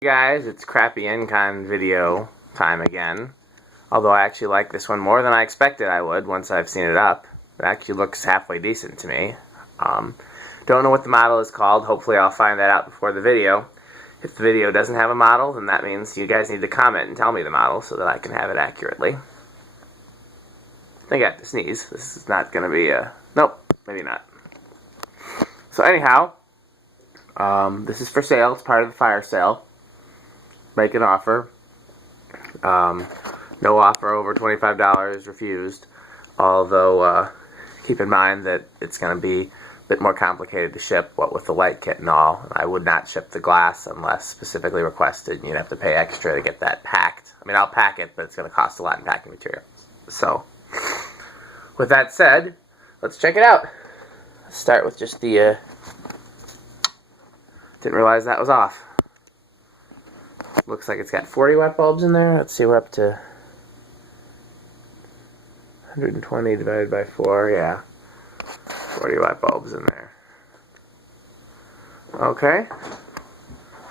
Hey guys, it's crappy Encon video time again. Although I actually like this one more than I expected I would once I've seen it up. It actually looks halfway decent to me. Don't know what the model is called. Hopefully I'll find that out before the video. If the video doesn't have a model, then that means you guys need to comment and tell me the model so that I can have it accurately. I think I have to sneeze. This is not going to be a... Nope, maybe not. So anyhow, this is for sale. It's part of the fire sale. Make an offer. No offer over $25 refused. Although, keep in mind that it's going to be a bit more complicated to ship, what with the light kit and all. I would not ship the glass unless specifically requested. You'd have to pay extra to get that packed. I mean, I'll pack it, but it's going to cost a lot in packing material. So, with that said, let's check it out. Let's start with just the... Didn't realize that was off. Looks like it's got 40 watt bulbs in there. Let's see, we're up to 120 divided by 4, yeah. 40 watt bulbs in there. Okay.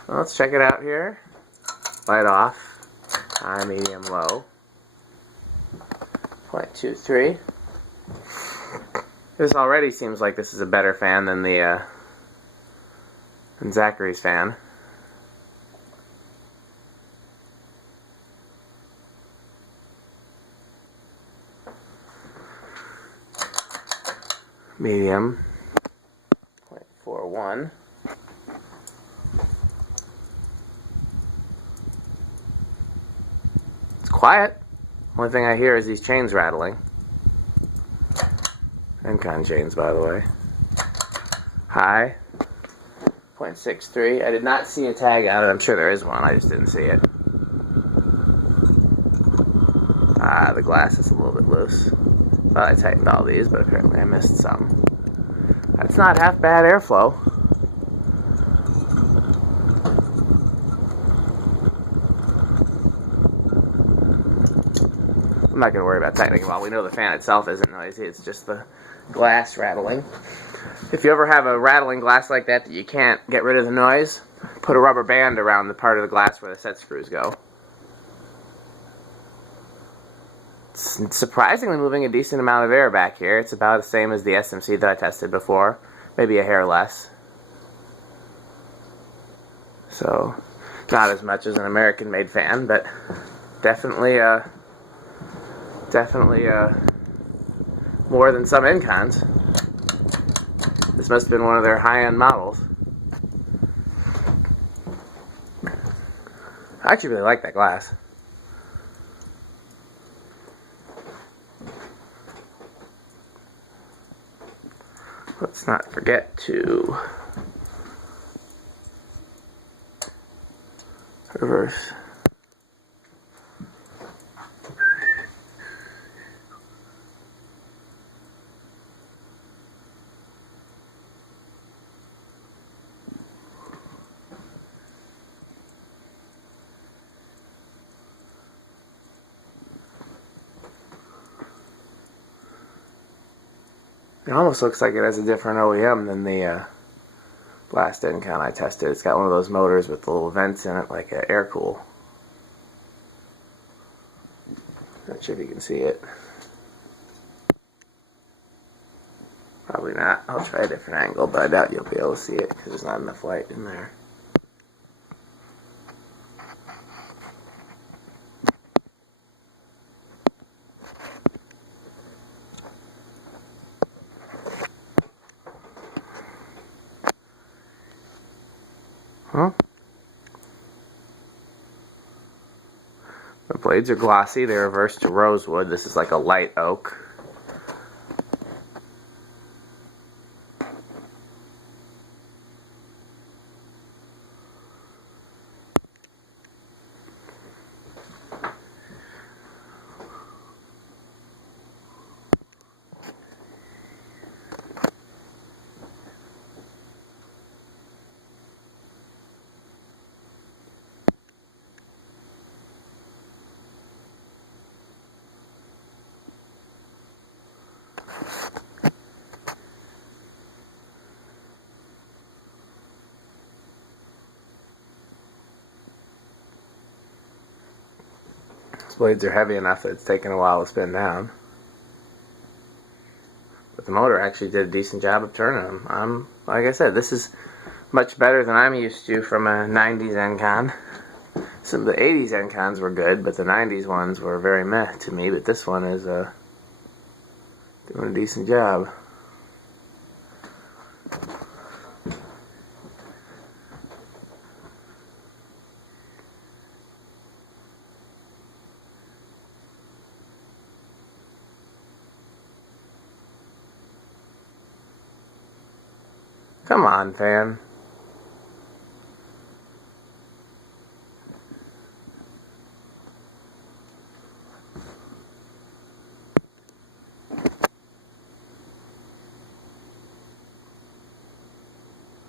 Well, let's check it out here. Light off. High, medium, low. 0.23. This already seems like this is a better fan than the than Zachary's fan. Medium, 0.41. It's quiet. Only thing I hear is these chains rattling. Encon chains, by the way. High, 0.63. I did not see a tag on it. I'm sure there is one. I just didn't see it. The glass is a little bit loose. Well, I tightened all these, but apparently I missed some. That's not half bad airflow. I'm not going to worry about tightening them all. We know the fan itself isn't noisy. It's just the glass rattling. If you ever have a rattling glass like that you can't get rid of the noise, put a rubber band around the part of the glass where the set screws go. It's surprisingly moving a decent amount of air back here. It's about the same as the SMC that I tested before. Maybe a hair less. So, not as much as an American-made fan, but definitely more than some Encons. This must have been one of their high-end models. I actually really like that glass. Let's not forget to reverse. It almost looks like it has a different OEM than the last Encon I tested. It's got one of those motors with the little vents in it, like an air cool. Not sure if you can see it. Probably not. I'll try a different angle, but I doubt you'll be able to see it because there's not enough light in there. Huh? The blades are glossy. They reverse to rosewood. This is like a light oak. blades are heavy enough that it's taken a while to spin down. But the motor actually did a decent job of turning them. Like I said, this is much better than I'm used to from a 90s Encon. Some of the 80s Encons were good, but the 90s ones were very meh to me. But this one is doing a decent job. Come on, fan.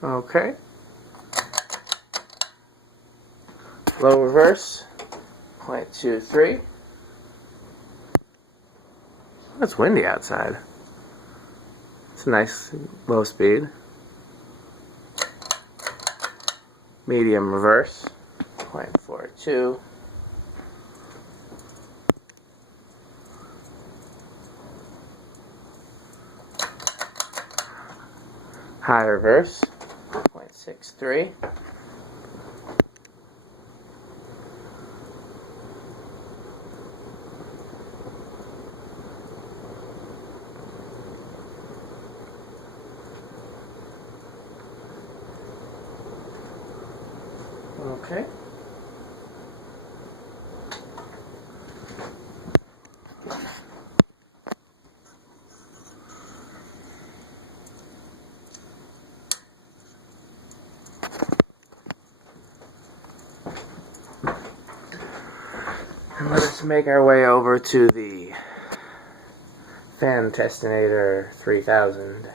Okay. Low reverse. 0.23. It's windy outside. It's a nice low speed. Medium reverse. 0.42. High reverse. 0.63. Okay. And let us make our way over to the Fan Testinator 3000.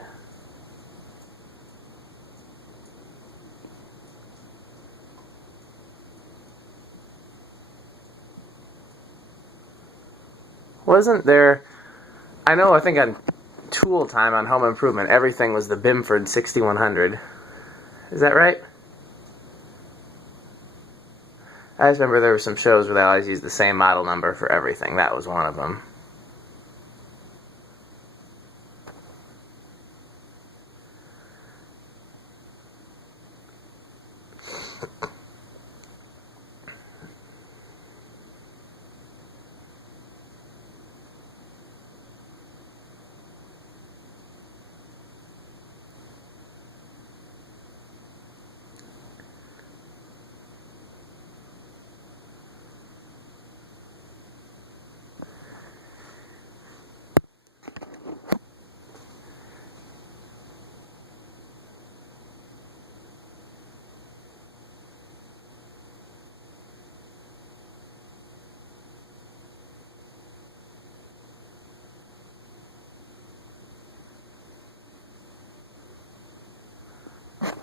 Wasn't there, I think on Tool Time on Home Improvement, everything was the Bimford 6100. Is that right? I just remember there were some shows where they always used the same model number for everything. That was one of them.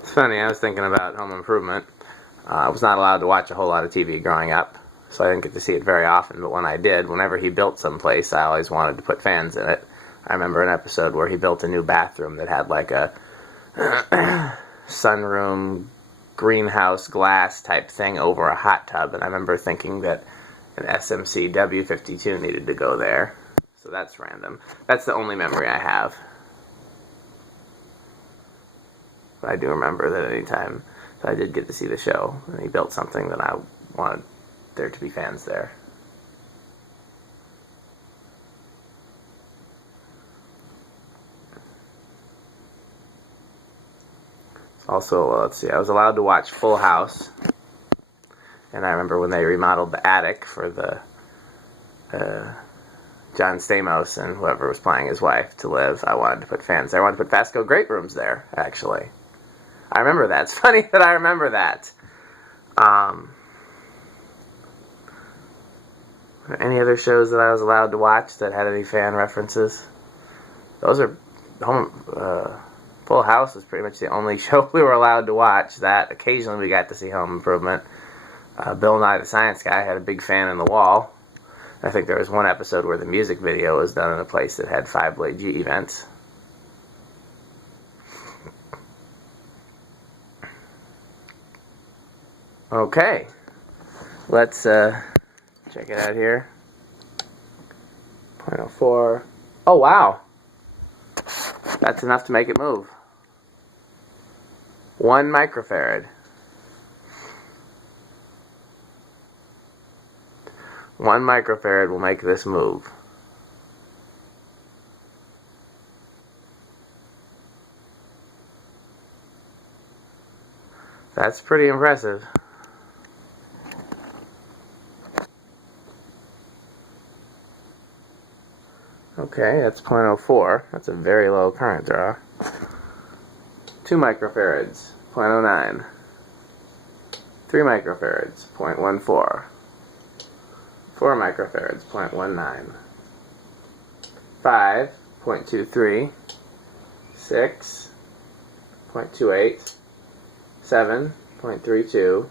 It's funny, I was thinking about Home Improvement. I was not allowed to watch a whole lot of TV growing up, so I didn't get to see it very often, but when I did, whenever he built someplace, I always wanted to put fans in it. I remember an episode where he built a new bathroom that had like a sunroom, greenhouse glass type thing over a hot tub, and I remember thinking that an SMC W52 needed to go there. So that's random. That's the only memory I have. But I do remember that anytime I did get to see the show, and he built something that I wanted there to be fans there. Also, let's see, I was allowed to watch Full House, and I remember when they remodeled the attic for the John Stamos and whoever was playing his wife to live, I wanted to put fans there. I wanted to put Fastco Great Rooms there, actually. I remember that. It's funny that I remember that. Any other shows that I was allowed to watch that had any fan references? Those are Full House was pretty much the only show we were allowed to watch. That occasionally we got to see Home Improvement. Bill Nye the Science Guy had a big fan in the wall. I think there was one episode where the music video was done in a place that had 5-blade G vents. Okay, let's check it out here. 0.04. Oh wow! That's enough to make it move. 1 microfarad. 1 microfarad will make this move. That's pretty impressive. Okay, that's 0.04. That's a very low current draw. 2 microfarads, 0.09. 3 microfarads, 0.14. 4 microfarads, 0.19. 5, 0.23. 6, 0.28. 7, 0.32.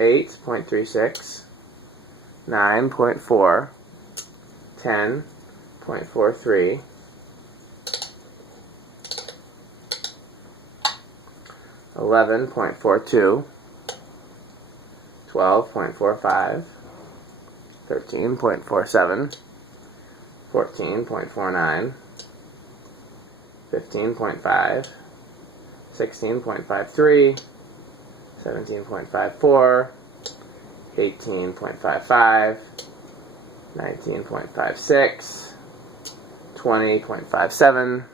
8, 0.36. 9, 0.4. 10, 0.43. 11, 0.42. 12, 0.45. 13, 0.47. 14, 0.49. 15, 0.5. 16, 0.53. 17, 0.54. 18, 0.55. 19.56, 20.57,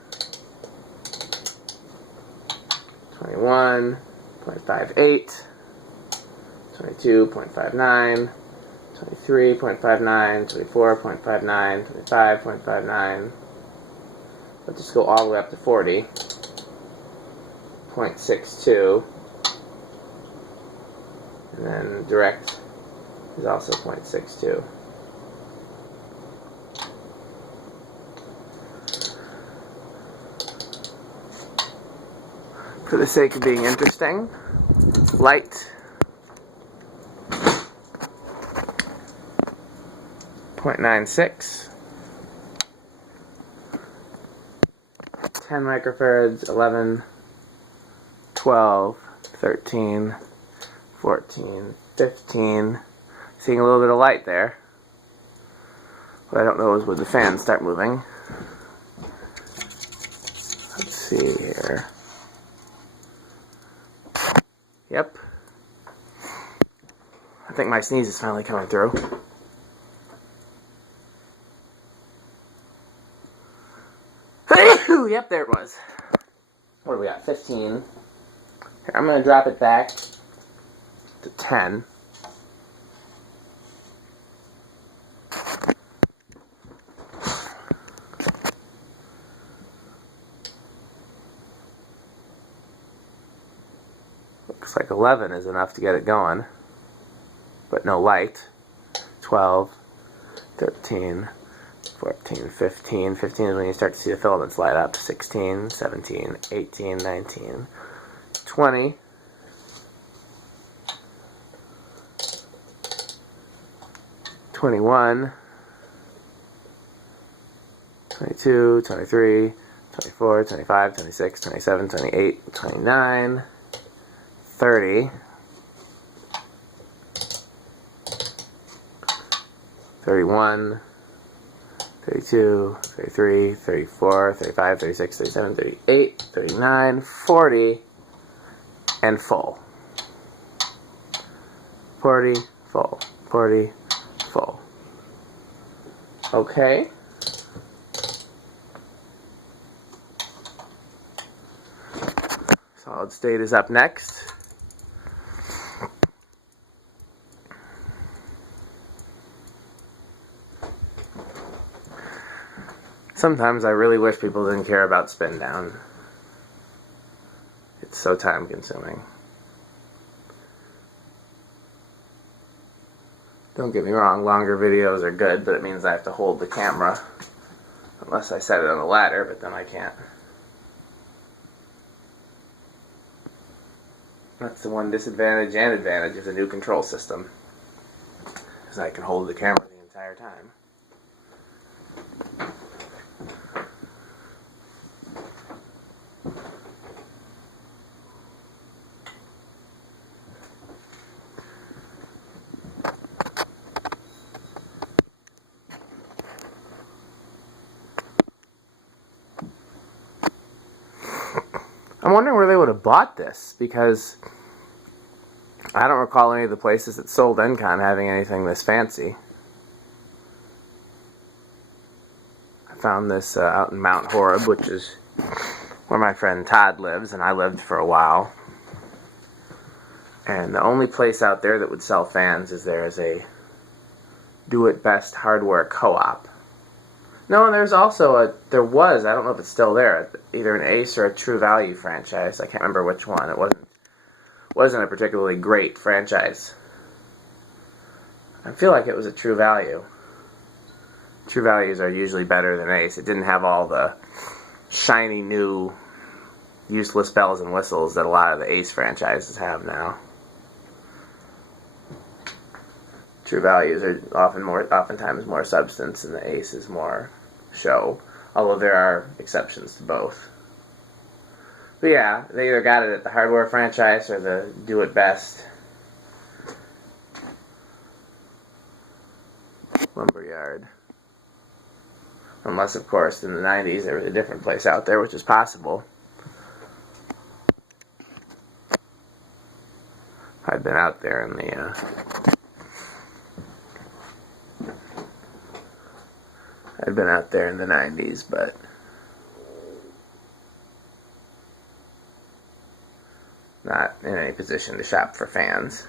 21.58, 22.59, 23.59, 24.59, 25.59. Let's just go all the way up to 40.62, and then direct is also 0.62. For the sake of being interesting, light, .96, 10 microfarads, 11, 12, 13, 14, 15. Seeing a little bit of light there. What I don't know is would the fans start moving. Let's see here. Yep. I think my sneeze is finally coming through. Yep, there it was. What do we got? 15. Here, I'm going to drop it back to 10. Looks like 11 is enough to get it going, but no light. 12, 13, 14, 15. 15 is when you start to see the filaments light up. 16, 17, 18, 19, 20. 21, 22, 23, 24, 25, 26, 27, 28, 29, 30, 31, 32, 33, 34, 35, 36, 37, 38, 39, 40, and full. 40, full. 40, full. Okay. Solid state is up next. Sometimes I really wish people didn't care about spin down. It's so time consuming. Don't get me wrong, longer videos are good, but it means I have to hold the camera. Unless I set it on the ladder, but then I can't. That's the one disadvantage and advantage of the new control system. Is I can hold the camera the entire time. wondering where they would have bought this, because I don't recall any of the places that sold Encon having anything this fancy. I found this out in Mount Horeb, which is where my friend Todd lives, and I lived for a while. And the only place out there that would sell fans is there is a do-it-best hardware co-op. No, and there's also there was, I don't know if it's still there, either an Ace or a True Value franchise. I can't remember which one. It wasn't a particularly great franchise. I feel like it was a True Value. True Values are usually better than Ace. It didn't have all the shiny new useless bells and whistles that a lot of the Ace franchises have now. True Values are oftentimes more substance, and the Ace is more show, although there are exceptions to both. But yeah, they either got it at the hardware franchise or the do-it-best lumberyard. Unless, of course, in the 90s there was a different place out there, which is possible. I'd been out there in the I'd been out there in the 90s, but not in any position to shop for fans.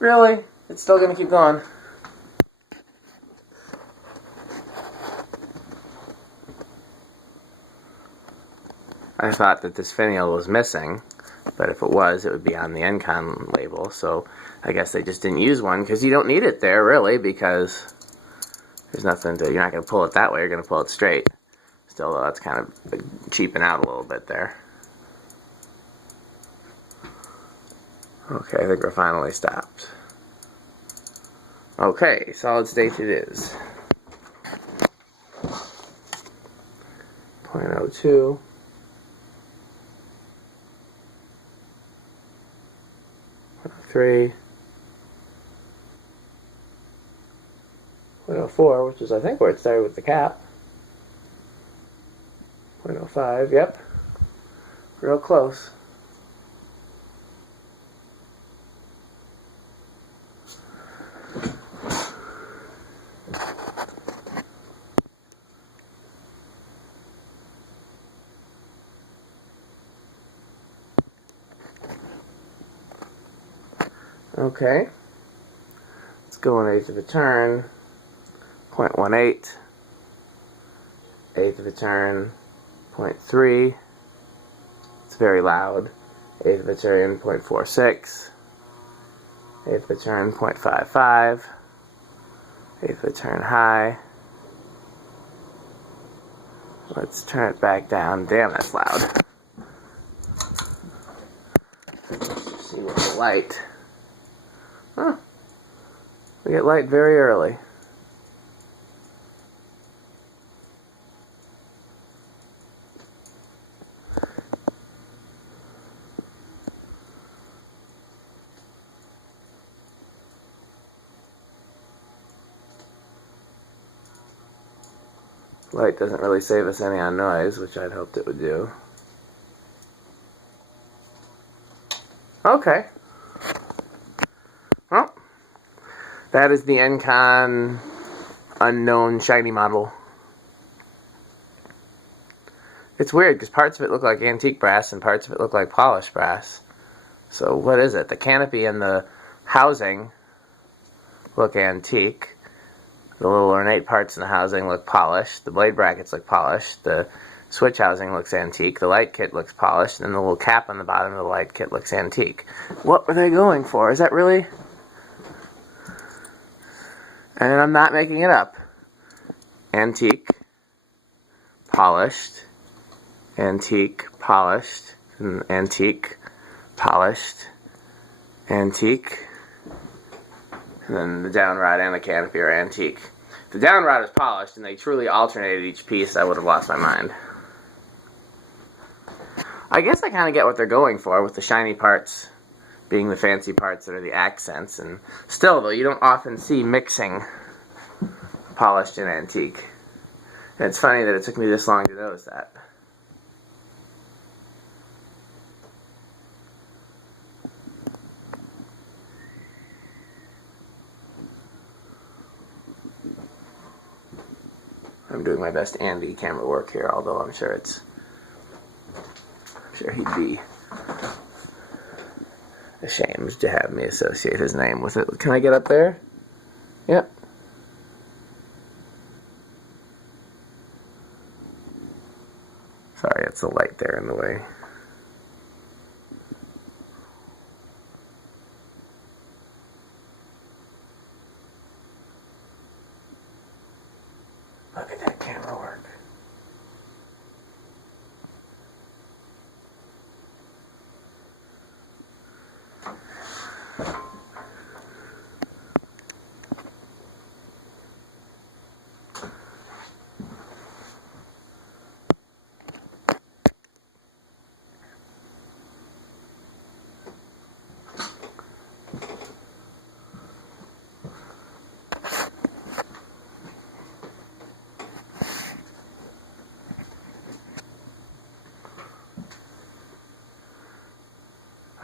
Really? It's still going to keep going. I thought that this finial was missing, but if it was, it would be on the Encon label, so I guess they just didn't use one, because you don't need it there, really, because there's nothing to, you're not going to pull it that way, you're going to pull it straight. Still, though, that's kind of cheaping out a little bit there. Okay, I think we're finally stopped. Okay, solid state it is. 0.02. 0.03. 0.04, which is I think where it started with the cap. 0.05, yep. Real close. Okay, let's go an eighth of a turn, 0.18, eighth of a turn, 0.3, it's very loud, eighth of a turn, 0.46, eighth of a turn, 0.55, eighth of a turn high. Let's turn it back down. Damn, that's loud. Let's just see what the light. Huh. We get light very early. Light doesn't really save us any on noise, which I'd hoped it would do. Okay. Well, that is the Encon unknown shiny model. It's weird because parts of it look like antique brass and parts of it look like polished brass. So what is it? The canopy and the housing look antique. The little ornate parts in the housing look polished. The blade brackets look polished. The switch housing looks antique. The light kit looks polished. And the little cap on the bottom of the light kit looks antique. What were they going for? Is that really? And I'm not making it up. Antique, polished, antique, polished, and antique, polished, antique. And then the downrod and the canopy are antique. If the downrod is polished and they truly alternated each piece, I would have lost my mind. I guess I kind of get what they're going for with the shiny parts being the fancy parts that are the accents. And still, though, you don't often see mixing polished and antique. It's funny that it took me this long to notice that. I'm doing my best Andy camera work here, although I'm sure he'd be ashamed to have me associate his name with it. Can I get up there? Yep. Sorry, it's the light there in the way. Look at that camera work.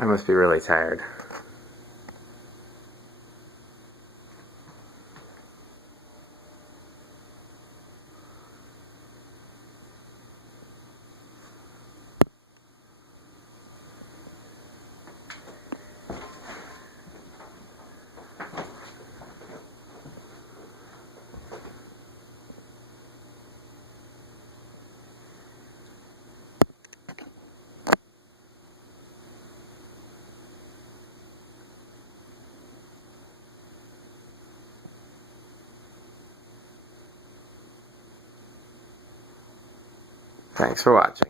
I must be really tired. Thanks for watching.